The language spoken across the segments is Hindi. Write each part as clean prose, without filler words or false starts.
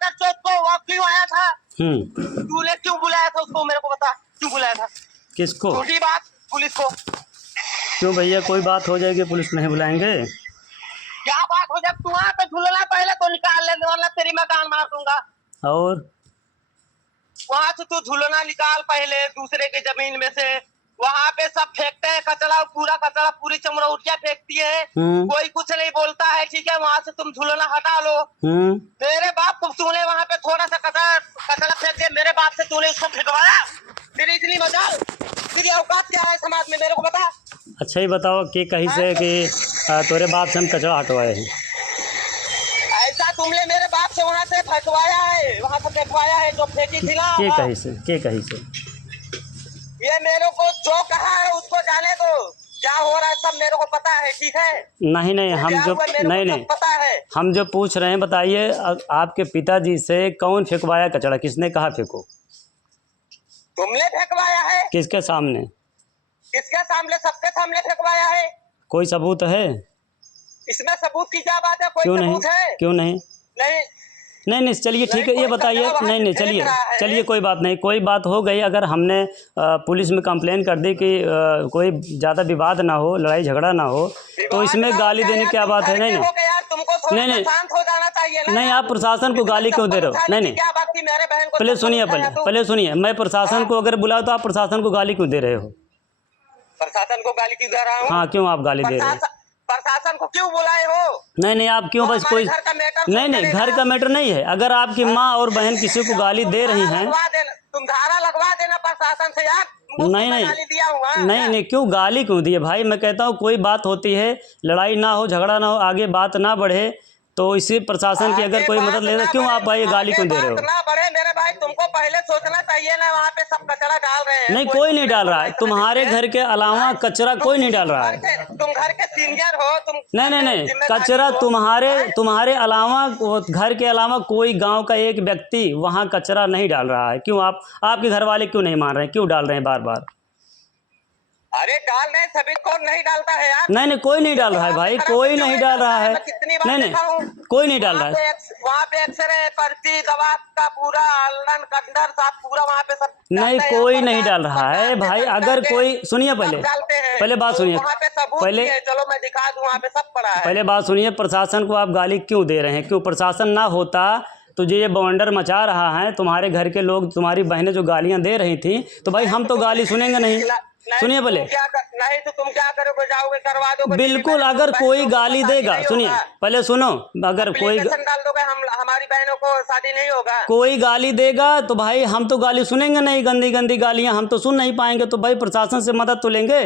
मदर चौथ को वो क्यों आया था? तूने क्यों बुलाया था उसको, मेरे को बता, क्यों बुलाया था? किसको? छोटी बात पुलिस को। क्यों भैया, कोई बात हो जाएगी पुलिस नहीं बुलाएंगे? क्या बात हो जाए? तू वहाँ पे झूलना पहले तो निकाल ले, वरना तेरी मैं कान मार दूंगा। और वहाँ से तू झूलना निकाल पहले दूसरे की जमीन में से। वहाँ पे सब फेंकते हैं कचरा, पूरा कचरा, पूरी चमरौटिया फेंकती है, कोई कुछ नहीं बोलता है, ठीक है? वहाँ से तुम झूलना हटा लो। मेरे बाप को तूने वहाँ पे थोड़ा सा कचरा फेंक दिया, मेरे बाप से तूने उसको फेंकवाया? तेरी इतनी मजाल, तेरी औकात क्या है समाज में, मेरे को बता। अच्छा, ये बताओ कि कहीं से कि तोरे बाप से हम कचरा हटवाए हैं? ऐसा तुमने मेरे बाप से वहाँ से फेंकवाया है, वहाँ से फेंकवाया है जो फेंकी थी ना। के कहीं से ये मेरे को जो कहा है उसको जाने दो, क्या हो रहा है सब मेरे को पता है, ठीक है? नहीं नहीं पता है। हम जो पूछ रहे हैं बताइए, आपके पिताजी से कौन फेंकवाया कचरा? किसने कहा फेंको? तुमने फेंकवाया है। किसके सामने? किसके सामने? सबके सामने फेंकवाया है। कोई सबूत है इसमें? सबूत की क्या बात है? कोई क्यों सबूत नहीं? है? क्यों नहीं? नहीं चलिए ठीक है, ये बताइए। नहीं चलिए कोई बात नहीं, कोई बात हो गई। अगर हमने पुलिस में कंप्लेन कर दी कि कोई ज़्यादा विवाद ना हो, लड़ाई झगड़ा ना हो, तो इसमें गाली देने की क्या बात है? नहीं नहीं, आप प्रशासन को गाली क्यों दे रहे हो? नहीं, पहले सुनिए, मैं प्रशासन को अगर बुलाऊं तो आप प्रशासन को गाली क्यों दे रहे हो? प्रशासन को गाली क्यों दे रहा हूँ? हाँ, क्यों आप गाली दे रहे हो? प्रशासन को क्यों बुलाए हो? नहीं, आप क्यों? बस कोई नहीं, घर का मैटर नहीं है। अगर आपकी माँ और बहन किसी को गाली दे रही हैं, तुम धारा लगवा देना प्रशासन से यार। नहीं, क्यों गाली क्यों दिए भाई? मैं कहता हूँ कोई बात होती है, लड़ाई ना हो, झगड़ा ना हो, आगे बात ना बढ़े, तो इसी प्रशासन की अगर कोई मदद ले, क्यों आप भाई गाली क्यों दे रहे हो? ना बढ़े मेरे भाई, तुमको पहले सोचना चाहिए ना। वहाँ पे सब कचरा डाल रहे हैं। नहीं, कोई नहीं डाल रहा है। तुम्हारे घर के अलावा कचरा कोई नहीं डाल रहा है। तुम घर के सीनियर हो तुम। नहीं, कचरा तुम्हारे अलावा, घर के अलावा कोई गांव का एक व्यक्ति वहाँ कचरा नहीं डाल रहा है। क्यों आपके घर वाले क्यों नहीं मान रहे हैं? क्यों डाल रहे हैं बार बार? अरे डाल रहे, सभी कौन नहीं डालता है यार? नहीं, कोई नहीं डाल रहा है भाई, कोई नहीं डाल रहा है। नहीं, कोई नहीं डाल रहा है। वहाँ पे एक्सरे, पर्ची, दवा का पूरा आलन कंडर साफ पूरा वहाँ पे सब। नहीं, कोई नहीं डाल रहा है भाई। अगर कोई, सुनिए पहले बात सुनिए। चलो मैं दिखा दूँ, वहाँ पे सब पड़ा है। पहले बात सुनिए, प्रशासन को आप गाली क्यों दे रहे हैं? क्यों? प्रशासन ना होता तो ये बवंडर मचा रहा है, तुम्हारे घर के लोग, तुम्हारी बहनें जो गालियां दे रही थी, तो भाई हम तो गाली सुनेंगे नहीं। सुनिए पहले। नहीं तो तुम क्या करोगे? जाओगे करवा दोगे? बिल्कुल, अगर कोई गाली देगा, सुनिए पहले सुनो, अगर कोई डाल दोगे, हमारी बहनों को शादी नहीं होगा। कोई गाली देगा तो भाई हम तो गाली सुनेंगे नहीं, गंदी गंदी गालियां हम तो सुन नहीं पाएंगे, तो भाई प्रशासन से मदद तो लेंगे।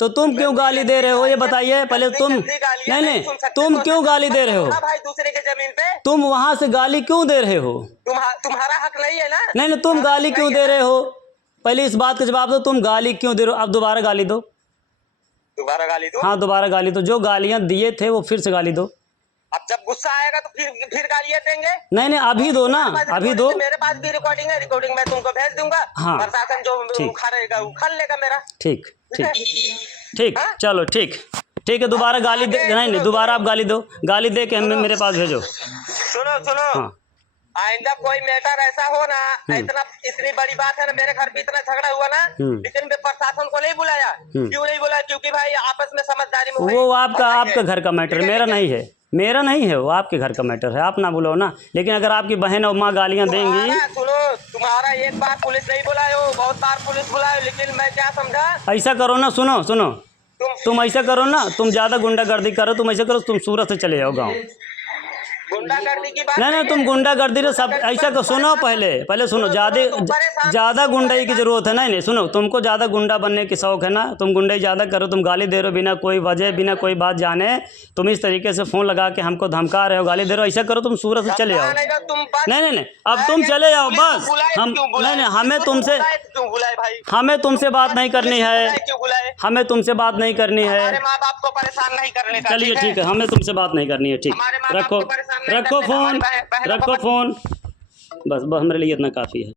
तो तुम क्यों गाली दे रहे हो ये बताइए पहले। तुम नहीं, तुम क्यों गाली दे रहे हो भाई दूसरे के जमीन पे? तुम वहां से गाली क्यों दे रहे हो? तुम्हारा हक नहीं है ना? नहीं, तुम गाली क्यों दे रहे हो? पहले इस बात का जवाब दो, तुम गाली क्यों दे रहे हो? अब दोबारा गाली दो। दोबारा गाली दो? हाँ, दोबारा गाली दो। जो गालियां दिए थे वो फिर से गाली दो। अब जब गुस्सा आएगा तो फिर गालियां देंगे? नहीं, अभी दो ना, अभी दो। मेरे पास भी रिकॉर्डिंग है, रिकॉर्डिंग मैं तुमको भेज दूंगा। हाँ, प्रशासन जो उखाड़ लेगा मेरा। ठीक, चलो ठीक है। दोबारा गाली दे, नहीं, दोबारा आप गाली दो। गाली दे के हमें मेरे पास भेजो। सुनो। हाँ। आइंदा कोई मैटर ऐसा हो ना, इतनी बड़ी बात है ना, मेरे घर पे इतना झगड़ा हुआ ना, लेकिन प्रशासन को नहीं बुलाया। क्यों नहीं बुलाया? क्योंकि भाई आपस में समझदारी में। वो आपका घर का मैटर, मेरा नहीं है। वो आपके घर का मैटर है, आप ना बुलाओ ना। लेकिन अगर आपकी बहन और माँ गालियां देंगी। सुनो, तुम्हारा एक बार पुलिस नहीं बुलायो, बहुत बार पुलिस बुलायो, लेकिन मैं क्या समझा। ऐसा करो ना, सुनो, तुम ऐसा करो ना, तुम ज्यादा गुंडागर्दी करो, तुम ऐसा करो, तुम सूरत से चले जाओ गाँव। गुंडागर्दी की बात नहीं, तुम गुंडागर्दी तो सब ऐसा को सुनो, पहले सुनो। ज्यादा गुंडाई की जरूरत है? नहीं, सुनो, तुमको ज्यादा गुंडा बनने की शौक है ना, तुम गुंडाई ज्यादा करो, तुम गाली दे रहे हो बिना कोई वजह, बिना कोई बात जाने, तुम इस तरीके से फोन लगा के हमको धमका रहे हो, गाली दे रहे हो। ऐसा करो, तुम सूरत से चले जाओ। नहीं, अब तुम चले जाओ बस। हमें तुमसे बात नहीं करनी है, हमें तुमसे बात नहीं करनी है। चलिए ठीक है, हमें तुमसे बात नहीं करनी है। ठीक, रखो फोन, बस मेरे लिए इतना काफ़ी है।